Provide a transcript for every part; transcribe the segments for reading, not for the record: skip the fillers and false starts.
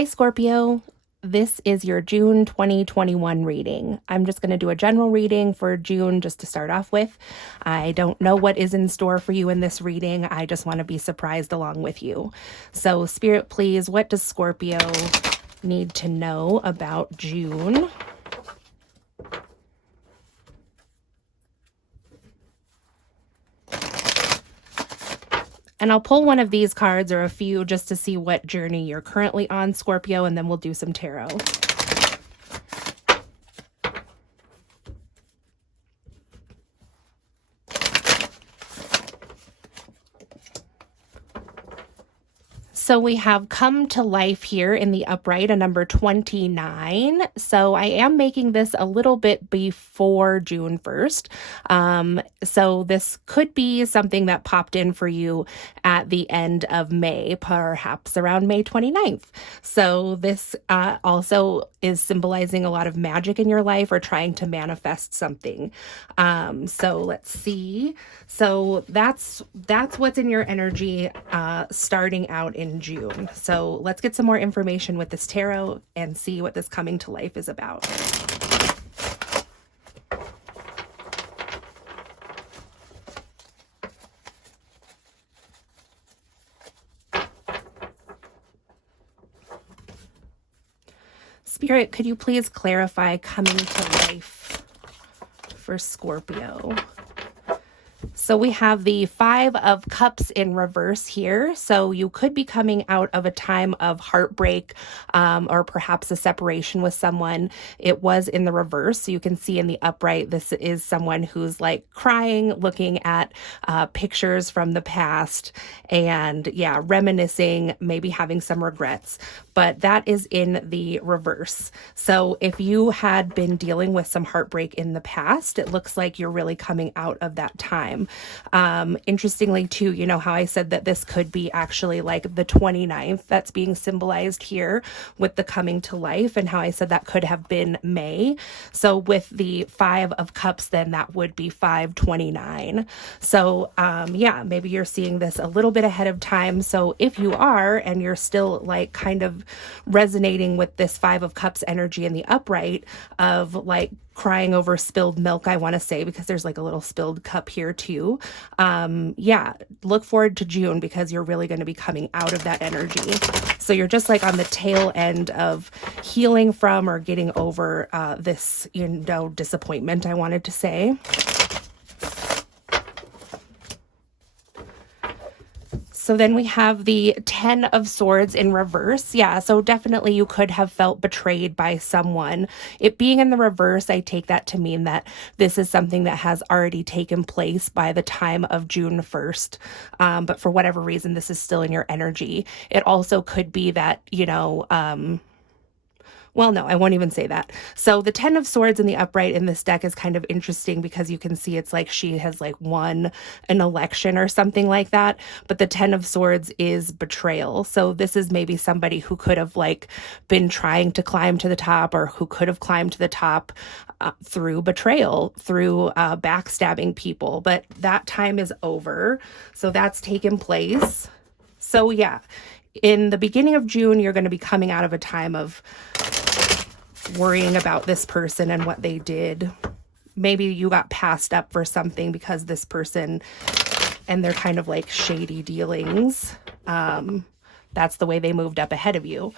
Hi, Scorpio. This is your June 2021 reading. I'm just going to do a general reading for June just to start off with. I don't know what is in store for you in this reading. I just want to be surprised along with you. So, Spirit, please, what does Scorpio need to know about June? And I'll pull one of these cards or a few just to see what journey you're currently on, Scorpio, and then we'll do some tarot. So we have come to life here in the upright, a number 29. So I am making this a little bit before June 1st. So this could be something that popped in for you at the end of May, perhaps around May 29th. So this also is symbolizing a lot of magic in your life or trying to manifest something. So let's see. So that's what's in your energy starting out in June. So let's get some more information with this tarot and see what this coming to life is about. Spirit, could you please clarify coming to life for Scorpio? So we have the Five of Cups in reverse here. So you could be coming out of a time of heartbreak or perhaps a separation with someone. It was in the reverse. So you can see in the upright, this is someone who's like crying, looking at pictures from the past and reminiscing, maybe having some regrets. But that is in the reverse. So if you had been dealing with some heartbreak in the past, it looks like you're really coming out of that time. Interestingly too, you know how I said that this could be actually like the 29th that's being symbolized here with the coming to life, and how I said that could have been May. So with the Five of Cups, then that would be 5/29. So maybe you're seeing this a little bit ahead of time. So if you are, and you're still like kind of resonating with this Five of Cups energy in the upright of like crying over spilled milk, I want to say, because there's like a little spilled cup here too. Look forward to June because you're really going to be coming out of that energy. So you're just like on the tail end of healing from or getting over this, disappointment, I wanted to say. So then we have the 10 of Swords in reverse. Yeah, so definitely you could have felt betrayed by someone. It being in the reverse, I take that to mean that this is something that has already taken place by the time of June 1st. But for whatever reason, this is still in your energy. It also could be that, well, no, I won't even say that. So the 10 of Swords in the upright in this deck is kind of interesting because you can see it's like she has like won an election or something like that. But the 10 of Swords is betrayal. So this is maybe somebody who could have like been trying to climb to the top, or who could have climbed to the top through betrayal, through backstabbing people. But that time is over. So that's taken place. So yeah, in the beginning of June, you're going to be coming out of a time of worrying about this person and what they did. Maybe you got passed up for something because this person and their kind of like shady dealings. That's the way they moved up ahead of you.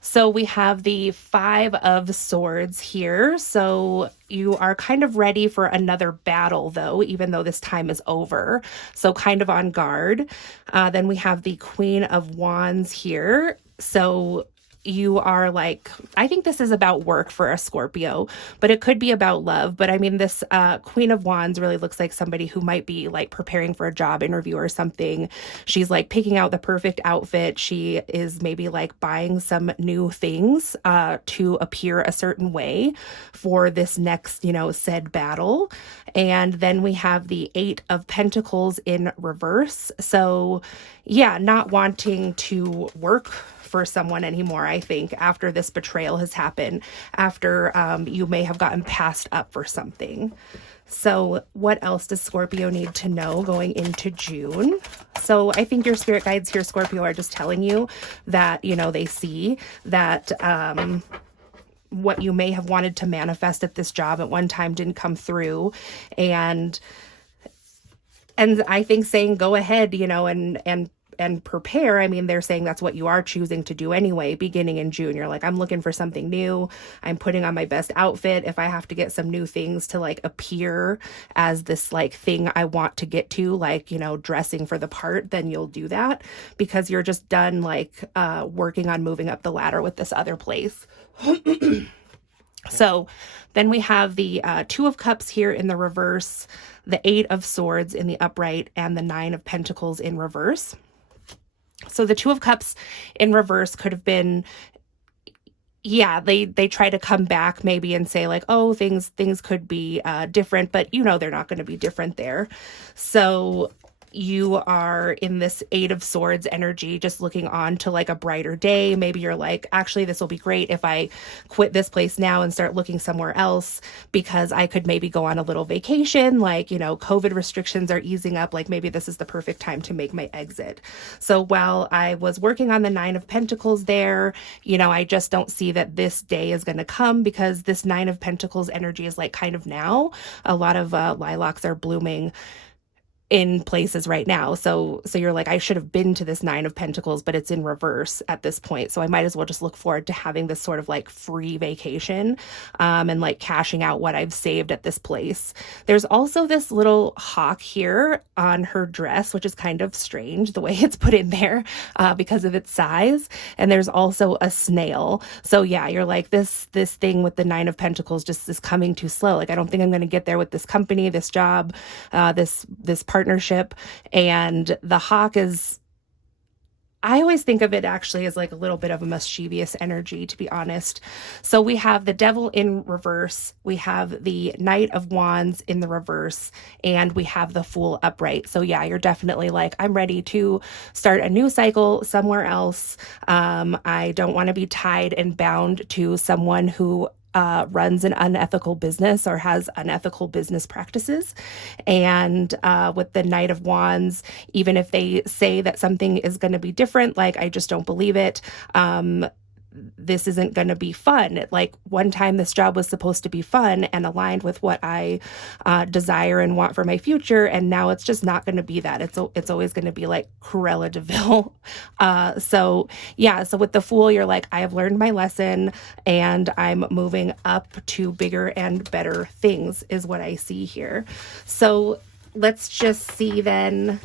So we have the Five of Swords here. So you are kind of ready for another battle though, even though this time is over. So kind of on guard. Then we have the Queen of Wands here. So you are like, I think this is about work for a Scorpio, but it could be about love. But I mean, this Queen of Wands really looks like somebody who might be like preparing for a job interview or something. She's like picking out the perfect outfit. She is maybe like buying some new things to appear a certain way for this next, said battle. And then we have the Eight of Pentacles in reverse. So yeah, not wanting to work for someone anymore, I think, after this betrayal has happened, after you may have gotten passed up for something. So what else does Scorpio need to know going into June? So I think your spirit guides here, Scorpio, are just telling you that, you know, they see that what you may have wanted to manifest at this job at one time didn't come through. And I think saying go ahead, you know, and prepare. I mean, they're saying that's what you are choosing to do anyway, beginning in June. You're like, I'm looking for something new. I'm putting on my best outfit. If I have to get some new things to like appear as this like thing I want to get to, like, you know, dressing for the part, then you'll do that because you're just done like working on moving up the ladder with this other place. So then we have the Two of Cups here in the reverse, the Eight of Swords in the upright, and the Nine of Pentacles in reverse. So the Two of Cups in reverse could have been, yeah, they try to come back maybe and say like, oh, things could be different, but you know they're not going to be different there. So you are in this Eight of Swords energy, just looking on to like a brighter day. Maybe you're like, actually, this will be great if I quit this place now and start looking somewhere else because I could maybe go on a little vacation. Like, you know, COVID restrictions are easing up. Like maybe this is the perfect time to make my exit. So while I was working on the Nine of Pentacles there, you know, I just don't see that this day is going to come because this Nine of Pentacles energy is like kind of now. A lot of lilacs are blooming in places right now. So you're like, I should have been to this Nine of Pentacles, but it's in reverse at this point. So I might as well just look forward to having this sort of like free vacation and like cashing out what I've saved at this place. There's also this little hawk here on her dress, which is kind of strange the way it's put in there because of its size. And there's also a snail. So yeah, you're like this thing with the Nine of Pentacles just is coming too slow. Like I don't think I'm going to get there with this company, this job, this partnership. And the hawk is, I always think of it actually as like a little bit of a mischievous energy, to be honest. So we have the Devil in reverse, we have the Knight of Wands in the reverse, and we have the Fool upright. So yeah, you're definitely like, I'm ready to start a new cycle somewhere else. I don't want to be tied and bound to someone who runs an unethical business or has unethical business practices. And with the Knight of Wands, even if they say that something is going to be different, like I just don't believe it. This isn't going to be fun. Like one time this job was supposed to be fun and aligned with what I desire and want for my future. And now it's just not going to be that. It's always going to be like Cruella de Vil. So yeah, so with the Fool, you're like, I have learned my lesson and I'm moving up to bigger and better things is what I see here. So let's just see then.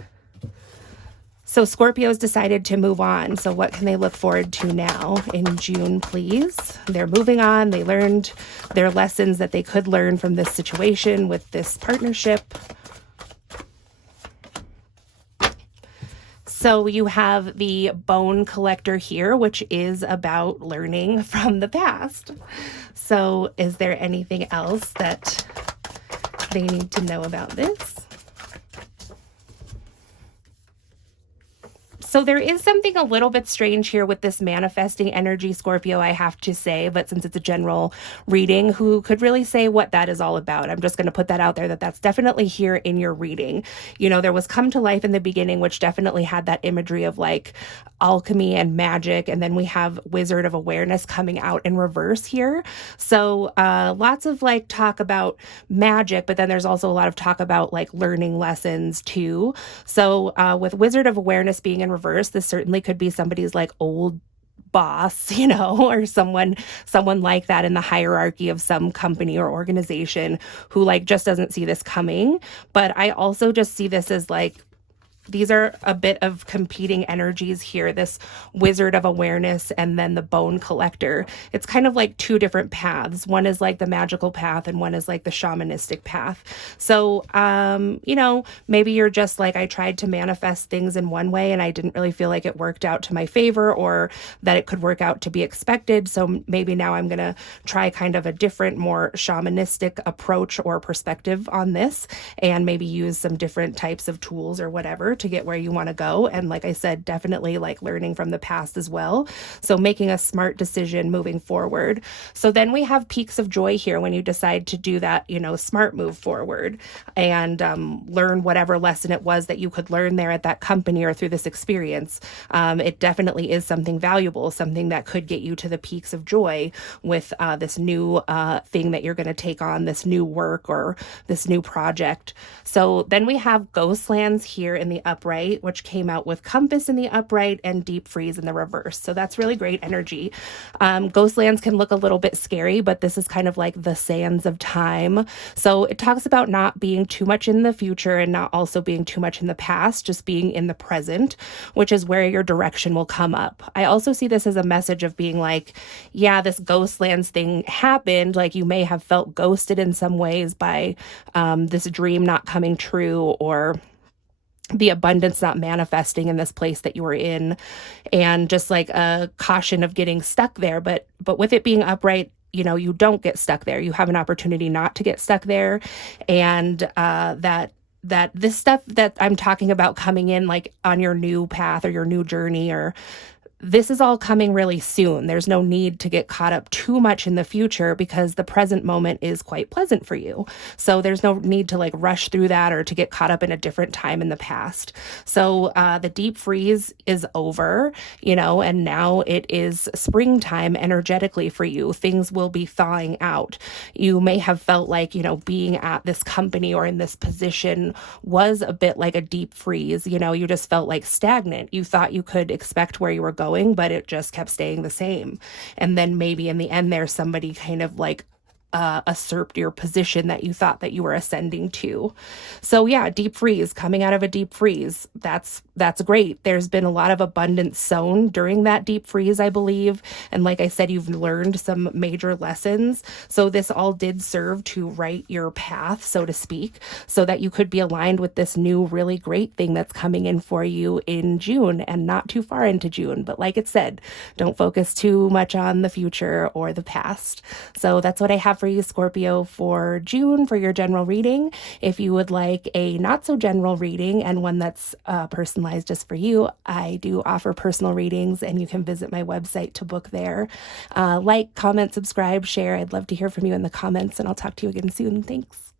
So Scorpio's decided to move on. So what can they look forward to now in June, please? They're moving on. They learned their lessons that they could learn from this situation with this partnership. So you have the Bone Collector here, which is about learning from the past. So is there anything else that they need to know about this? So there is something a little bit strange here with this manifesting energy, Scorpio, I have to say, but since it's a general reading, who could really say what that is all about? I'm just going to put that out there, that that's definitely here in your reading. You know, there was Come to Life in the beginning, which definitely had that imagery of like alchemy and magic. And then we have Wizard of Awareness coming out in reverse here. So lots of like talk about magic, but then there's also a lot of talk about like learning lessons too. So with Wizard of Awareness being in reverse, this certainly could be somebody's like old boss, you know, or someone like that in the hierarchy of some company or organization who like just doesn't see this coming. But I also just see this as like, these are a bit of competing energies here, this Wizard of Awareness and then the Bone Collector. It's kind of like two different paths. One is like the magical path and one is like the shamanistic path. So, you know, maybe you're just like, I tried to manifest things in one way and I didn't really feel like it worked out to my favor or that it could work out to be expected. So maybe now I'm going to try kind of a different, more shamanistic approach or perspective on this and maybe use some different types of tools or whatever more to get where you want to go. And like I said, definitely like learning from the past as well. So making a smart decision moving forward. So then we have peaks of joy here when you decide to do that, smart move forward and learn whatever lesson it was that you could learn there at that company or through this experience. It definitely is something valuable, something that could get you to the peaks of joy with this new thing that you're going to take on, this new work or this new project. So then we have ghost lands here in the upright, which came out with compass in the upright and deep freeze in the reverse. So that's really great energy. Ghost lands can look a little bit scary, but this is kind of like the sands of time. So it talks about not being too much in the future and not also being too much in the past, just being in the present, which is where your direction will come up. I also see this as a message of being like, yeah, this ghost lands thing happened. Like you may have felt ghosted in some ways by this dream not coming true or the abundance not manifesting in this place that you were in, and just like a caution of getting stuck there. But with it being upright, you don't get stuck there. You have an opportunity not to get stuck there. And that this stuff that I'm talking about coming in like on your new path or your new journey, or this is all coming really soon. There's no need to get caught up too much in the future because the present moment is quite pleasant for you. So there's no need to like rush through that or to get caught up in a different time in the past. So the deep freeze is over, and now it is springtime energetically for you. Things will be thawing out. You may have felt like, being at this company or in this position was a bit like a deep freeze. You just felt like stagnant. You thought you could expect where you were going, but it just kept staying the same. And then maybe in the end there's somebody kind of like usurped your position that you thought that you were ascending to. So yeah, deep freeze, coming out of a deep freeze, that's great. There's been a lot of abundance sown during that deep freeze, I believe. And like I said, you've learned some major lessons. So this all did serve to write your path, so to speak, so that you could be aligned with this new really great thing that's coming in for you in June and not too far into June. But like it said, don't focus too much on the future or the past. So that's what I have for you, Scorpio, for June for your general reading. If you would like a not so general reading and one that's personalized just for you, I do offer personal readings, and you can visit my website to book there. Like, comment, subscribe, share. I'd love to hear from you in the comments, and I'll talk to you again soon. Thanks.